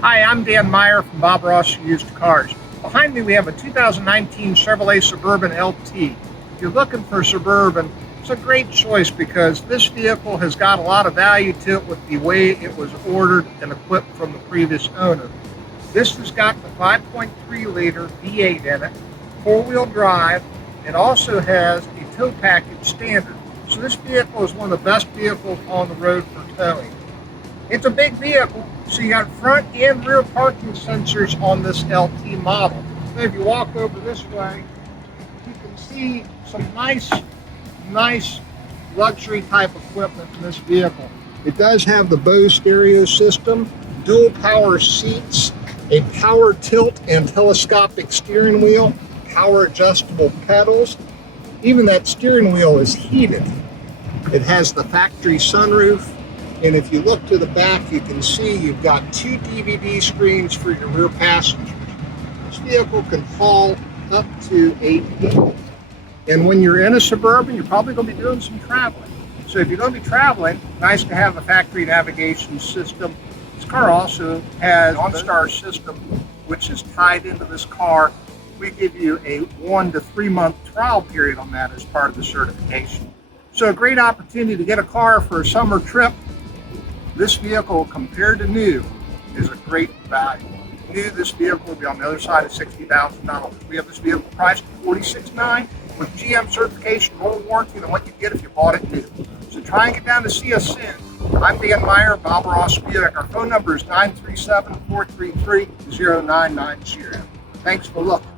Hi, I'm Dan Meyer from Bob Ross Used Cars. Behind me we have a 2019 Chevrolet Suburban LT. If you're looking for a Suburban, it's a great choice because this vehicle has got a lot of value to it with the way it was ordered and equipped from the previous owner. This has got the 5.3 liter V8 in it, four-wheel drive. It also has a tow package standard. So this vehicle is one of the best vehicles on the road for towing. It's a big vehicle, so you got front and rear parking sensors on this LT model. So if you walk over this way, you can see some nice luxury type equipment in this vehicle. It does have the Bose stereo system, dual power seats, a power tilt and telescopic steering wheel, power adjustable pedals. Even that steering wheel is heated. It has the factory sunroof. And if you look to the back, you can see you've got two DVD screens for your rear passengers. This vehicle can haul up to 8 people. And when you're in a Suburban, you're probably going to be doing some traveling. So if you're going to be traveling, nice to have a factory navigation system. This car also has an OnStar system, which is tied into this car. We give you a 1 to 3 month trial period on that as part of the certification. So a great opportunity to get a car for a summer trip. This vehicle, compared to new, is a great value. New, this vehicle will be on the other side of $60,000. We have this vehicle priced at $46,900 with GM certification, roll warranty, than what you get if you bought it new. So try and get down to see us soon. I'm Dan Meyer, Bob Ross Buick. Our phone number is 937-433-0990. Thanks for looking.